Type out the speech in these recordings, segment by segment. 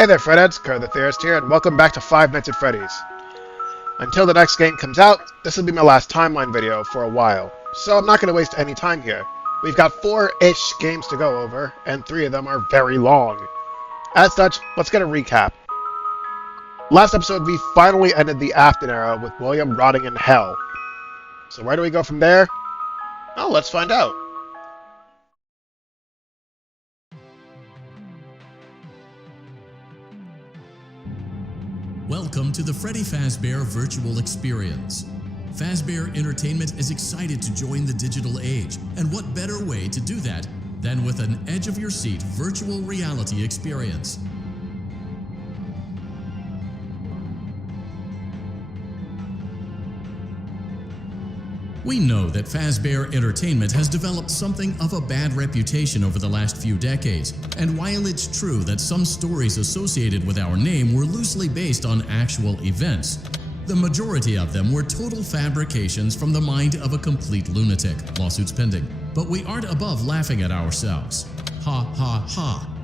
Hey there, Fredheads, Kerr the Theorist here, and welcome back to 5 Minutes at Freddy's. Until the next game comes out, this will be my last timeline video for a while, so I'm not going to waste any time here. We've got 4-ish games to go over, and 3 of them are very long. As such, let's get a recap. Last episode, we finally ended the Afton era with William rotting in hell. So where do we go from there? Oh, let's find out. Welcome to the Freddy Fazbear Virtual Experience. Fazbear Entertainment is excited to join the digital age, and what better way to do that than with an edge-of-your-seat virtual reality experience. We know that Fazbear Entertainment has developed something of a bad reputation over the last few decades, and while it's true that some stories associated with our name were loosely based on actual events, the majority of them were total fabrications from the mind of a complete lunatic, lawsuits pending. But we aren't above laughing at ourselves. Ha ha ha.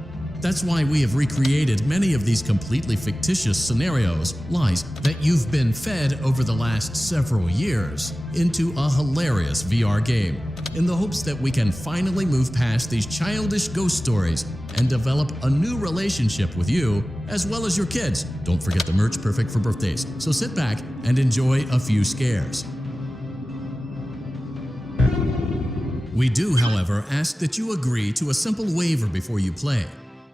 That's why we have recreated many of these completely fictitious scenarios, lies that you've been fed over the last several years, into a hilarious VR game, in the hopes that we can finally move past these childish ghost stories and develop a new relationship with you, as well as your kids. Don't forget the merch, perfect for birthdays. So sit back and enjoy a few scares. We do, however, ask that you agree to a simple waiver before you play.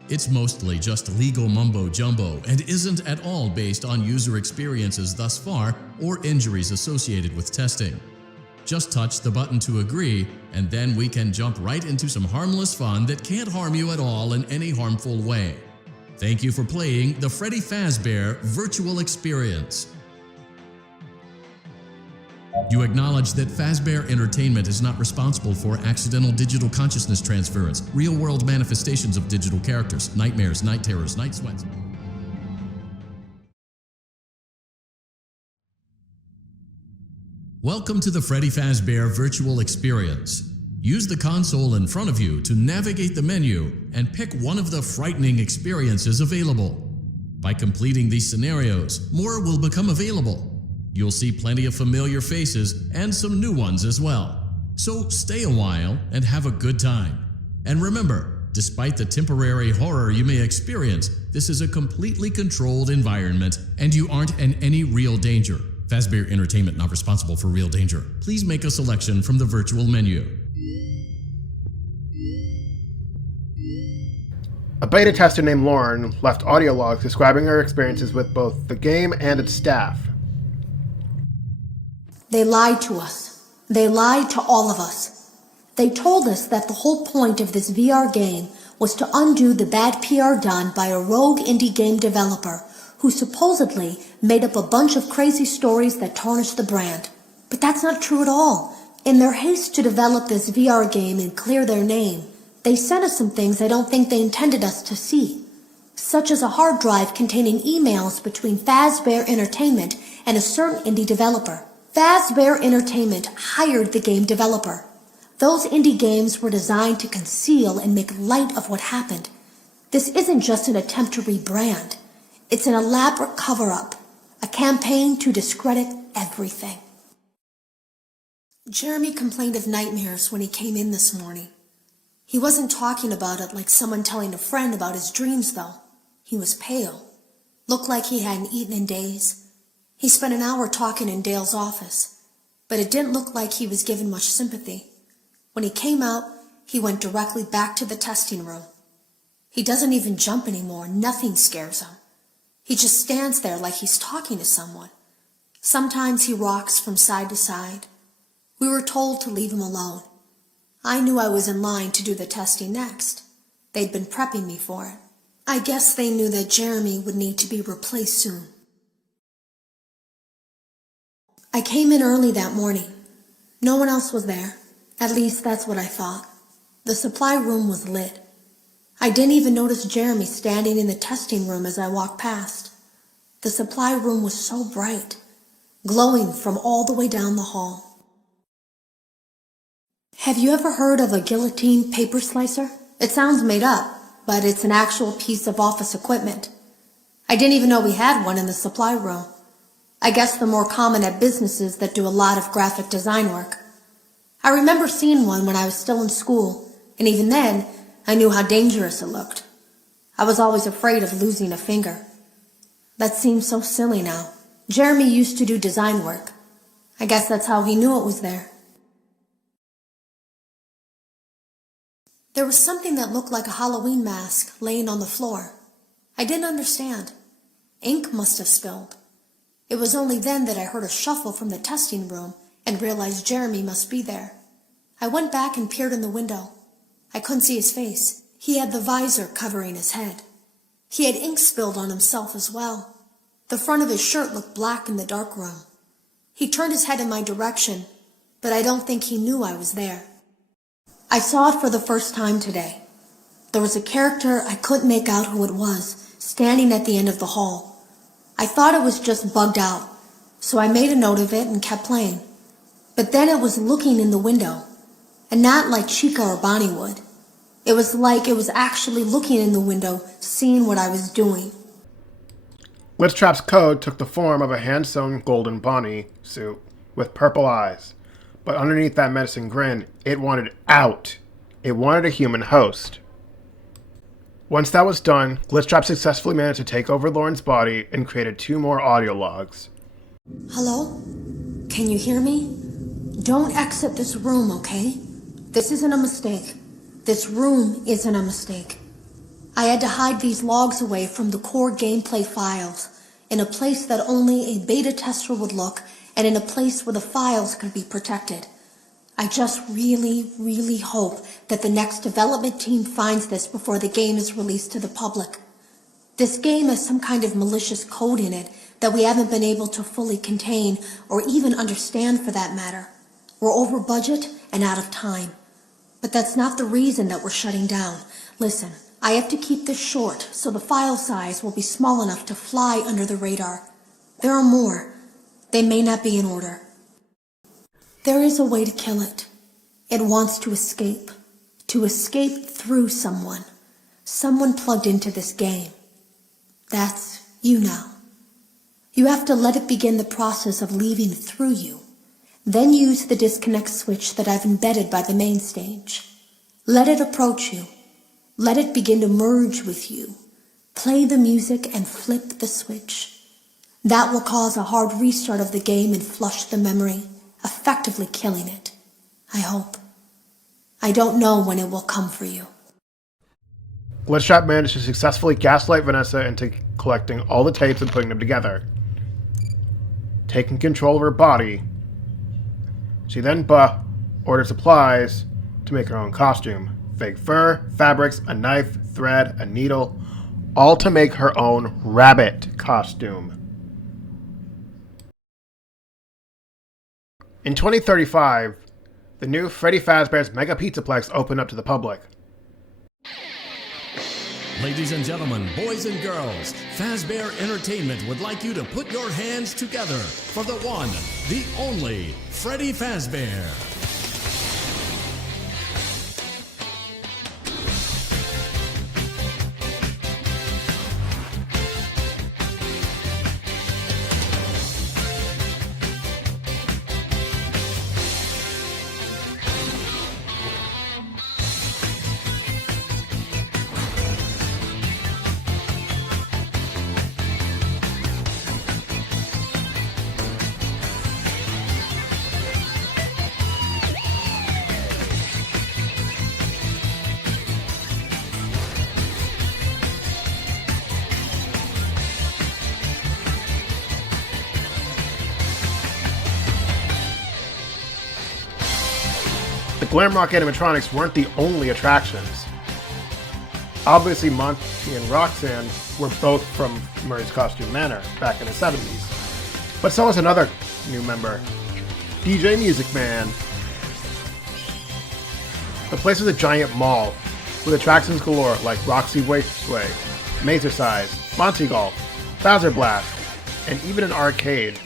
It's mostly just legal mumbo-jumbo and isn't at all based on user experiences thus far or injuries associated with testing. Just touch the button to agree, and then we can jump right into some harmless fun that can't harm you at all in any harmful way. Thank you for playing the Freddy Fazbear Virtual Experience. You acknowledge that Fazbear Entertainment is not responsible for accidental digital consciousness transference, real-world manifestations of digital characters, nightmares, night terrors, night sweats. Welcome to the Freddy Fazbear Virtual Experience. Use the console in front of you to navigate the menu and pick one of the frightening experiences available. By completing these scenarios, more will become available. You'll see plenty of familiar faces and some new ones as well. So stay a while and have a good time. And remember, despite the temporary horror you may experience, this is a completely controlled environment and you aren't in any real danger. Fazbear Entertainment not responsible for real danger. Please make a selection from the virtual menu. A beta tester named Lauren left audio logs describing her experiences with both the game and its staff. They lied to us. They lied to all of us. They told us that the whole point of this VR game was to undo the bad PR done by a rogue indie game developer who supposedly made up a bunch of crazy stories that tarnished the brand. But that's not true at all. In their haste to develop this VR game and clear their name, they sent us some things I don't think they intended us to see, such as a hard drive containing emails between Fazbear Entertainment and a certain indie developer. Fazbear Entertainment hired the game developer. Those indie games were designed to conceal and make light of what happened. This isn't just an attempt to rebrand. It's an elaborate cover-up, a campaign to discredit everything. Jeremy complained of nightmares when he came in this morning. He wasn't talking about it like someone telling a friend about his dreams, though. He was pale. Looked like he hadn't eaten in days. He spent an hour talking in Dale's office, but it didn't look like he was given much sympathy. When he came out, he went directly back to the testing room. He doesn't even jump anymore. Nothing scares him. He just stands there like he's talking to someone. Sometimes he rocks from side to side. We were told to leave him alone. I knew I was in line to do the testing next. They'd been prepping me for it. I guess they knew that Jeremy would need to be replaced soon. I came in early that morning. No one else was there. At least that's what I thought. The supply room was lit. I didn't even notice Jeremy standing in the testing room as I walked past. The supply room was so bright, glowing from all the way down the hall. Have you ever heard of a guillotine paper slicer? It sounds made up, but it's an actual piece of office equipment. I didn't even know we had one in the supply room. I guess they're more common at businesses that do a lot of graphic design work. I remember seeing one when I was still in school, and even then, I knew how dangerous it looked. I was always afraid of losing a finger. That seems so silly now. Jeremy used to do design work. I guess that's how he knew it was there. There was something that looked like a Halloween mask laying on the floor. I didn't understand. Ink must have spilled. It was only then that I heard a shuffle from the testing room and realized Jeremy must be there. I went back and peered in the window. I couldn't see his face. He had the visor covering his head. He had ink spilled on himself as well. The front of his shirt looked black in the dark room. He turned his head in my direction, but I don't think he knew I was there. I saw it for the first time today. There was a character I couldn't make out who it was, standing at the end of the hall. I thought it was just bugged out, so I made a note of it and kept playing. But then it was looking in the window, and not like Chica or Bonnie would. It was like it was actually looking in the window, seeing what I was doing. Glitchtrap's code took the form of a hand-sewn golden Bonnie suit with purple eyes. But underneath that menacing grin, it wanted out. It wanted a human host. Once that was done, Glitchtrap successfully managed to take over Lauren's body and created 2 more audio logs. Hello? Can you hear me? Don't exit this room, okay? This isn't a mistake. This room isn't a mistake. I had to hide these logs away from the core gameplay files, in a place that only a beta tester would look, and in a place where the files could be protected. I just really hope that the next development team finds this before the game is released to the public. This game has some kind of malicious code in it that we haven't been able to fully contain or even understand for that matter. We're over budget and out of time. But that's not the reason that we're shutting down. Listen, I have to keep this short so the file size will be small enough to fly under the radar. There are more. They may not be in order. There is a way to kill it. It wants to escape through someone. Someone plugged into this game. That's you now. You have to let it begin the process of leaving through you. Then use the disconnect switch that I've embedded by the main stage. Let it approach you. Let it begin to merge with you. Play the music and flip the switch. That will cause a hard restart of the game and flush the memory, effectively killing it. I hope. I don't know when it will come for you. Glitchtrap managed to successfully gaslight Vanessa into collecting all the tapes and putting them together. Taking control of her body, she then ordered supplies to make her own costume. Fake fur, fabrics, a knife, thread, a needle, all to make her own rabbit costume. In 2035, the new Freddy Fazbear's Mega Pizzaplex opened up to the public. Ladies and gentlemen, boys and girls, Fazbear Entertainment would like you to put your hands together for the one, the only, Freddy Fazbear. The Glamrock animatronics weren't the only attractions. Obviously, Monty and Roxanne were both from Murray's Costume Manor back in the 70s. But so was another new member, DJ Music Man. The place was a giant mall with attractions galore like Roxy Raceway, Mazercise, Monty Golf, Bowser Blast, and even an arcade.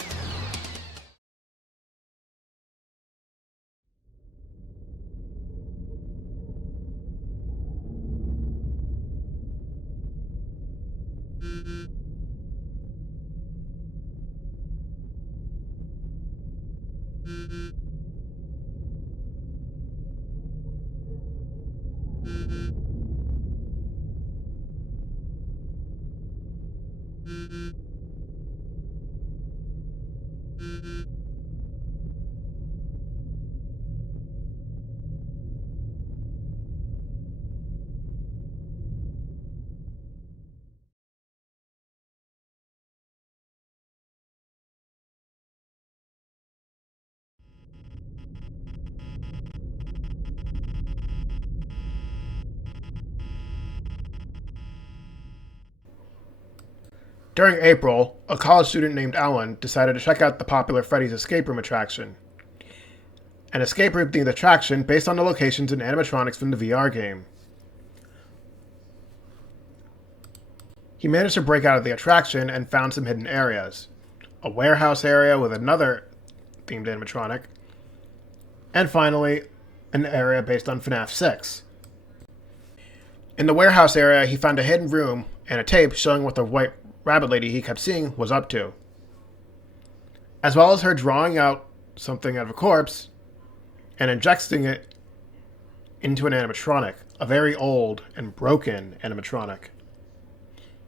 During April, a college student named Alan decided to check out the popular Freddy's Escape Room attraction. An escape room themed attraction based on the locations and animatronics from the VR game. He managed to break out of the attraction and found some hidden areas. A warehouse area with another themed animatronic. And finally, an area based on FNAF 6. In the warehouse area, he found a hidden room and a tape showing what the white rabbit lady he kept seeing was up to. As well as her drawing out something out of a corpse and injecting it into an animatronic, a very old and broken animatronic.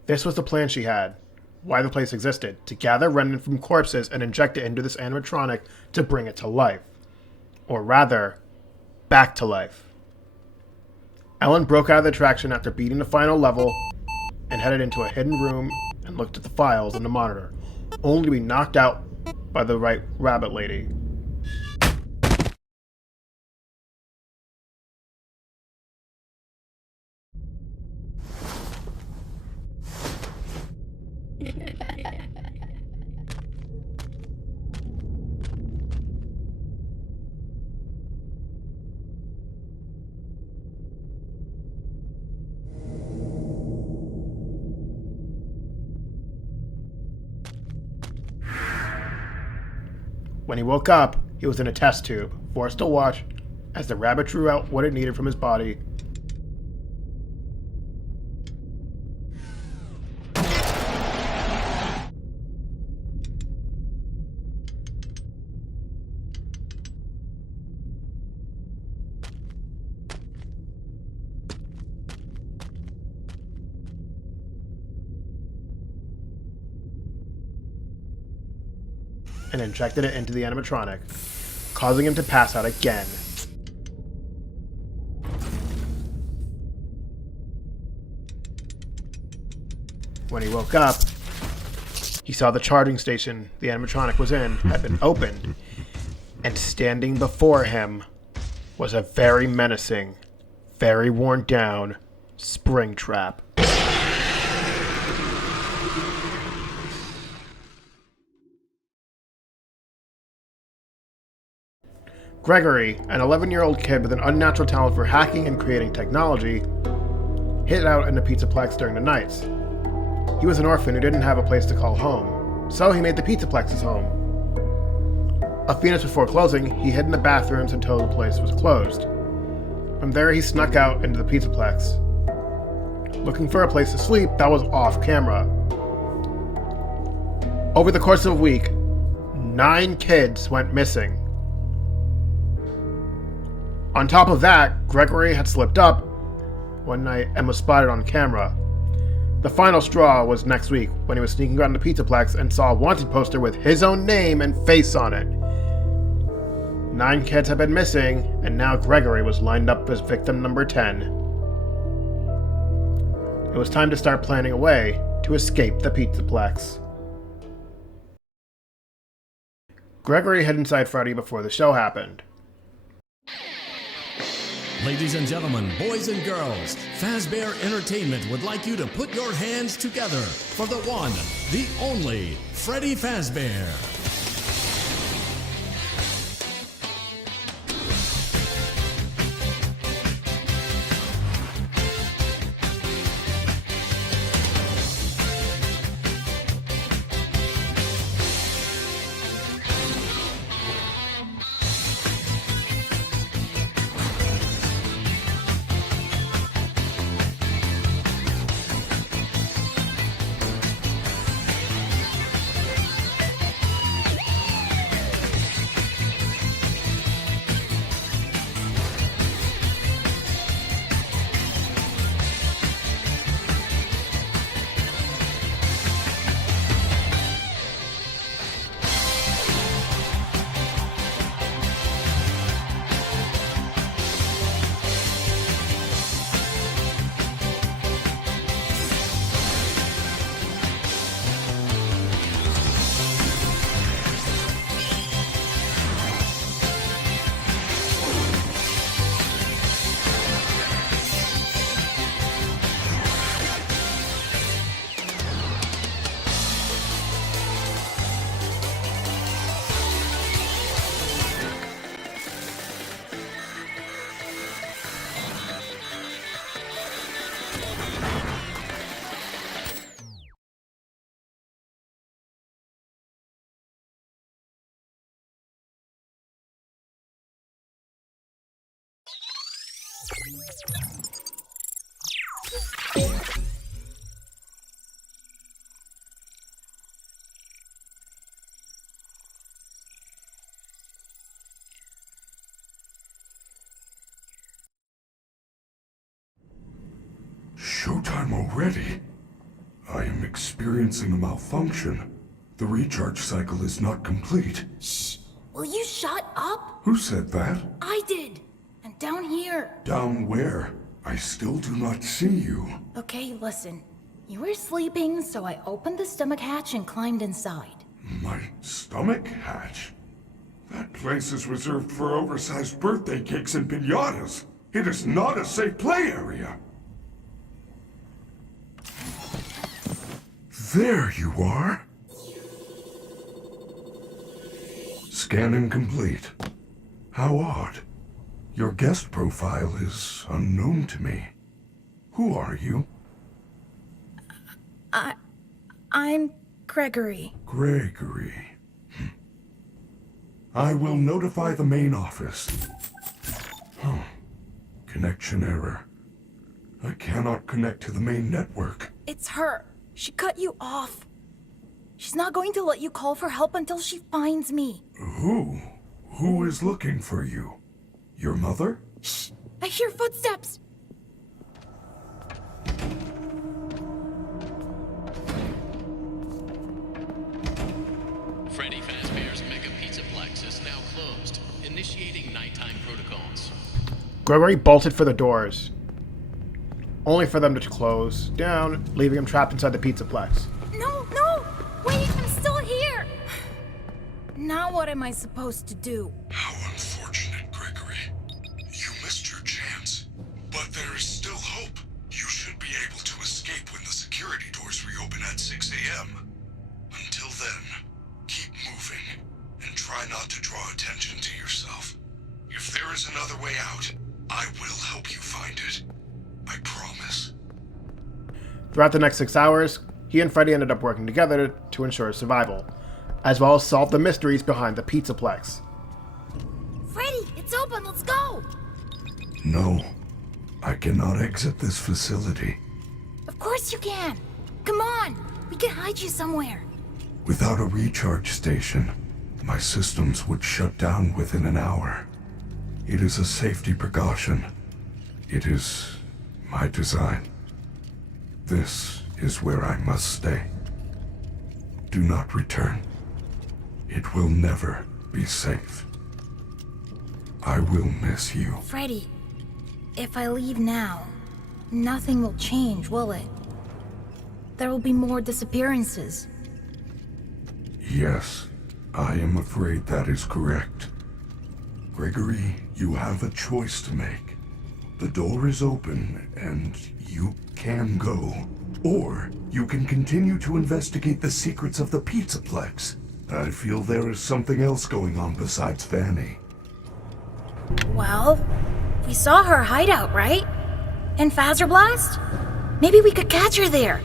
This was the plan she had, why the place existed, to gather remnant from corpses and inject it into this animatronic to bring it to life. Or rather, back to life. Ellen broke out of the attraction after beating the final level and headed into a hidden room and looked at the files on the monitor, only to be knocked out by the right rabbit lady. When he woke up, he was in a test tube, forced to watch as the rabbit drew out what it needed from his body. And injected it into the animatronic, causing him to pass out again. When he woke up, he saw the charging station the animatronic was in had been opened, and standing before him was a very menacing, very worn down Springtrap. Gregory, an 11-year-old kid with an unnatural talent for hacking and creating technology, hid out in the Pizzaplex during the nights. He was an orphan who didn't have a place to call home, so he made the Pizzaplex his home. A few minutes before closing, he hid in the bathrooms until the place was closed. From there, he snuck out into the Pizzaplex, looking for a place to sleep that was off camera. Over the course of a week, 9 kids went missing. On top of that, Gregory had slipped up one night and was spotted on camera. The final straw was next week when he was sneaking around the Pizzaplex and saw a wanted poster with his own name and face on it. 9 kids had been missing, and now Gregory was lined up as victim number 10. It was time to start planning a way to escape the Pizzaplex. Gregory hid inside Freddy before the show happened. Ladies and gentlemen, boys and girls, Fazbear Entertainment would like you to put your hands together for the one, the only, Freddy Fazbear. Showtime already? I am experiencing a malfunction. The recharge cycle is not complete. Shh! Will you shut up? Who said that? I did! And down here. Down where? I still do not see you. Okay, listen. You were sleeping, so I opened the stomach hatch and climbed inside. My stomach hatch? That place is reserved for oversized birthday cakes and piñatas. It is not a safe play area. There you are. Scanning complete. How odd. Your guest profile is unknown to me. Who are you? I'm Gregory. Gregory. I will notify the main office. Huh. Connection error. I cannot connect to the main network. It's her. She cut you off. She's not going to let you call for help until she finds me. Who? Who is looking for you? Your mother? Shh! I hear footsteps! Freddy Fazbear's Mega Pizzaplex is now closed. Initiating nighttime protocols. Gregory bolted for the doors, only for them to close down, leaving him trapped inside the Pizzaplex. No! Wait, I'm still here! Now what am I supposed to do? How unfortunate, Gregory. You missed your chance. But there is still hope. You should be able to escape when the security doors reopen at 6 a.m. Until then, keep moving, and try not to draw attention to yourself. If there is another way out, I will help you find it. I promise. Throughout the next 6 hours, he and Freddy ended up working together to ensure his survival, as well as solve the mysteries behind the Pizzaplex. Freddy, it's open, let's go! No, I cannot exit this facility. Of course you can! Come on! We can hide you somewhere! Without a recharge station, my systems would shut down within an hour. It is a safety precaution. It is my design. This is where I must stay. Do not return. It will never be safe. I will miss you. Freddy, if I leave now, nothing will change, will it? There will be more disappearances. Yes, I am afraid that is correct. Gregory, you have a choice to make. The door is open, and you can go. Or you can continue to investigate the secrets of the Pizzaplex. I feel there is something else going on besides Fanny. Well, we saw her hideout, right? In Blast? Maybe we could catch her there.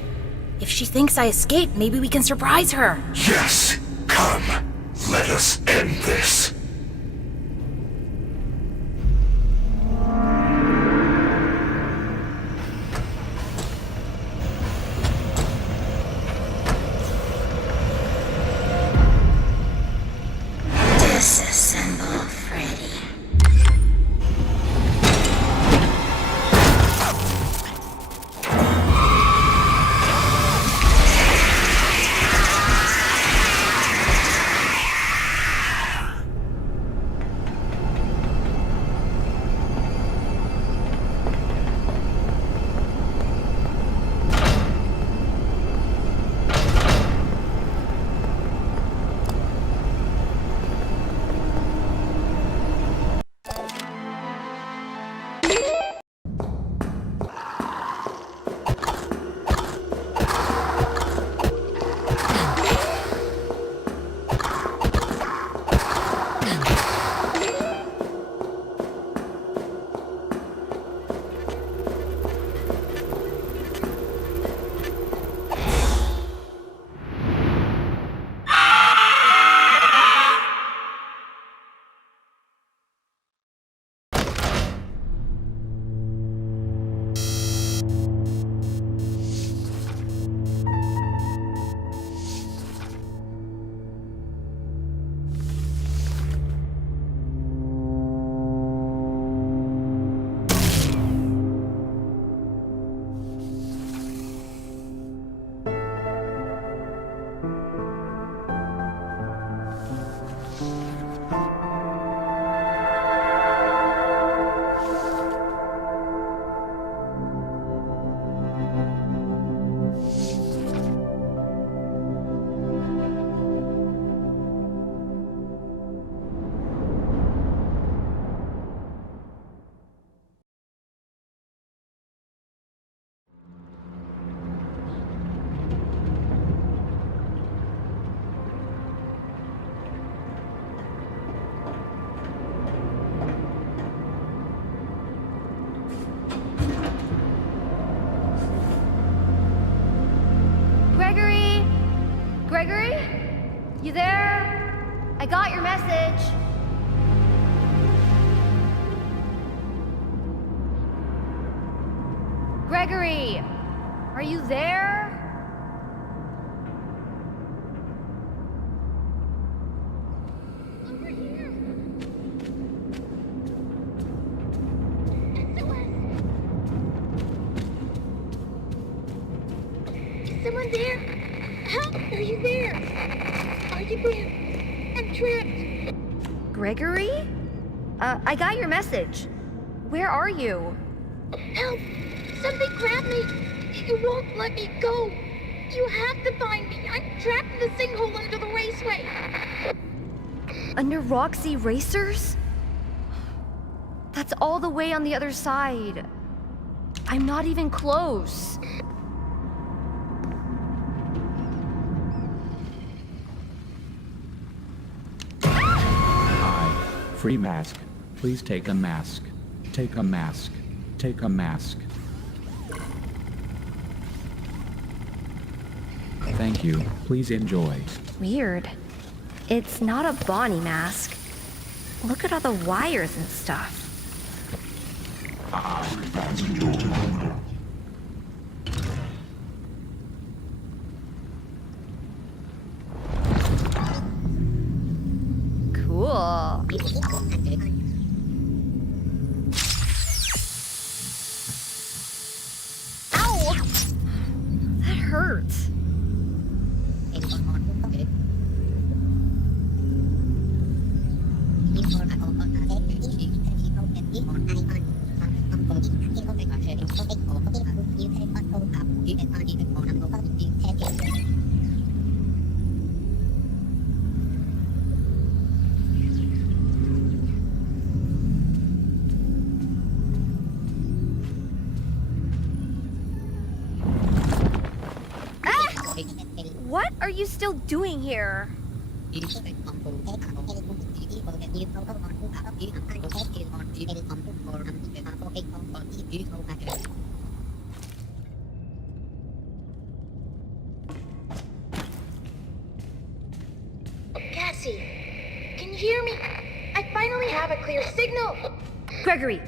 If she thinks I escaped, maybe we can surprise her. Yes! Come! Let us end this! Disassemble Freddy. You there? I got your message. Gregory, are you there? Over here! Is someone there? Help! Are you there? Are you there? I'm trapped. Gregory? I got your message. Where are you? Help! Something grabbed me! It won't let me go! You have to find me! I'm trapped in the sinkhole under the raceway! Under Roxy Racers? That's all the way on the other side. I'm not even close. Hi. Free mask. Please take a mask. Take a mask. Take a mask. Thank you. Please enjoy. Weird. It's not a Bonnie mask. Look at all the wires and stuff. Cool. Ow! That hurts. What are you still doing here? Cassie, can you hear me? I finally have a clear signal! Gregory,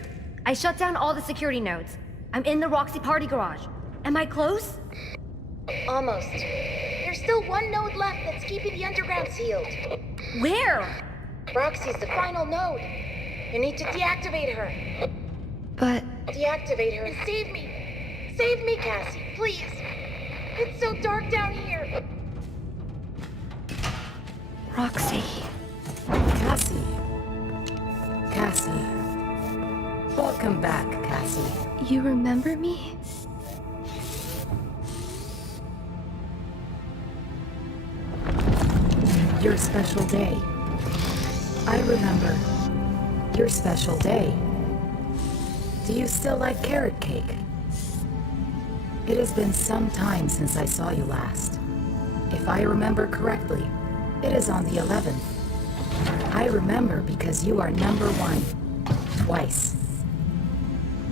I shut down all the security nodes. I'm in the Roxy party garage. Am I close? Almost. There's still one node left that's keeping the underground sealed. Where? Roxy's the final node. You need to deactivate her. But Deactivate her and save me! Save me, Cassie, please! It's so dark down here! Roxy. Cassie. Cassie. Welcome back, Cassie. You remember me? Your special day. I remember. Your special day. Do you still like carrot cake? It has been some time since I saw you last. If I remember correctly, it is on the 11th. I remember because you are number 1. Twice.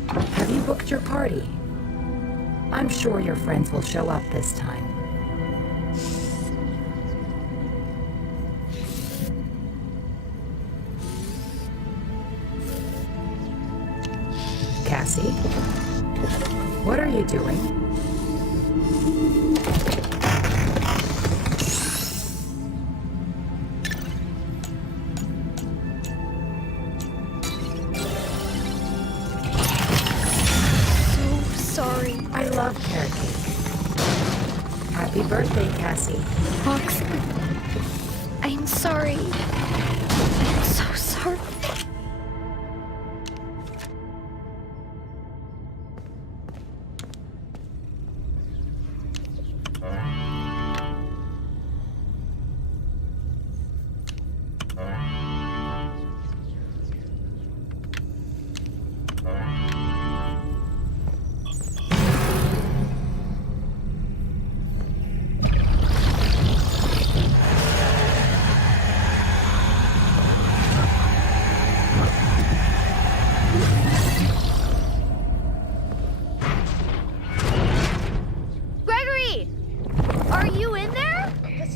Have you booked your party? I'm sure your friends will show up this time. Cassie? What are you doing? Sorry. I love carrot cake. Happy birthday, Cassie. Roxy. I'm sorry. I'm so sorry.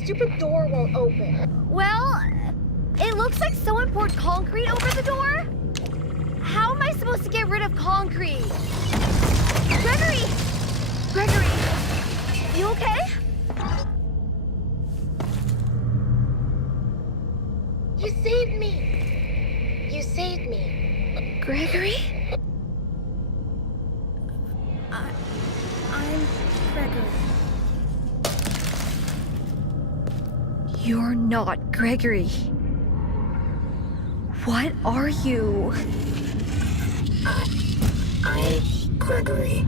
stupid door won't open. Well, it looks like someone poured concrete over the door. How am I supposed to get rid of concrete? Gregory! Gregory! You okay? You saved me. You saved me. Gregory? I'm Gregory. You're not Gregory. What are you? I'm Gregory.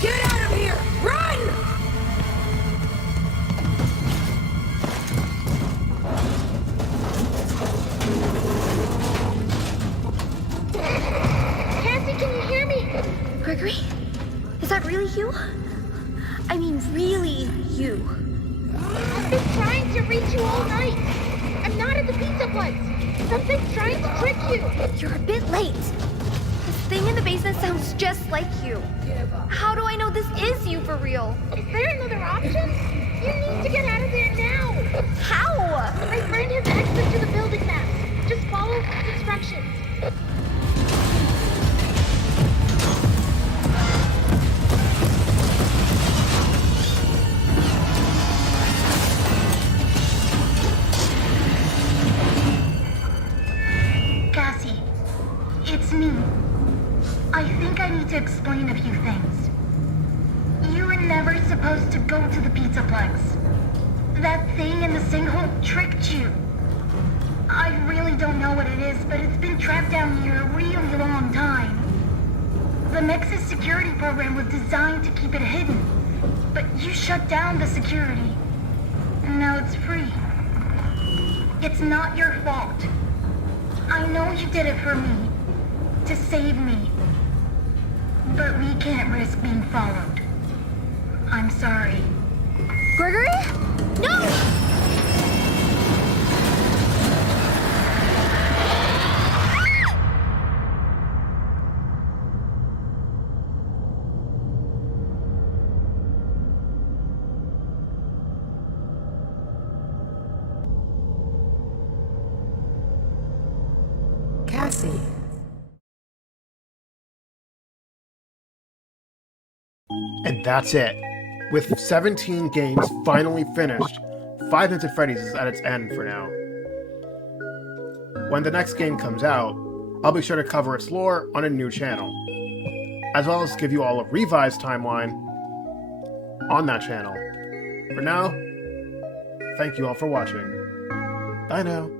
Get out of here! Run! Cassie, can you hear me? Gregory? Is that really you? I mean, really you? I've been trying to reach you all night. I'm not at the Pizzaplex. Something's trying to trick you. You're a bit late. This thing in the basement sounds just like you. How do I know this is you for real? Is there another option? You need to get out of there now. How? My friend has access to the building map. Just follow the instructions. Cassie, it's me. I think I need to explain a few things. You were never supposed to go to the Pizzaplex. That thing in the sinkhole tricked you. I really don't know what it is, but it's been trapped down here a really long time. The Mex's security program was designed to keep it hidden, but you shut down the security, and now it's free. It's not your fault. I know you did it for me, to save me, but we can't risk being followed. I'm sorry. Gregory? No! Cassie. And that's it. With 17 games finally finished, Five Nights at Freddy's is at its end for now. When the next game comes out, I'll be sure to cover its lore on a new channel, as well as give you all a revised timeline on that channel. For now, thank you all for watching. Bye now.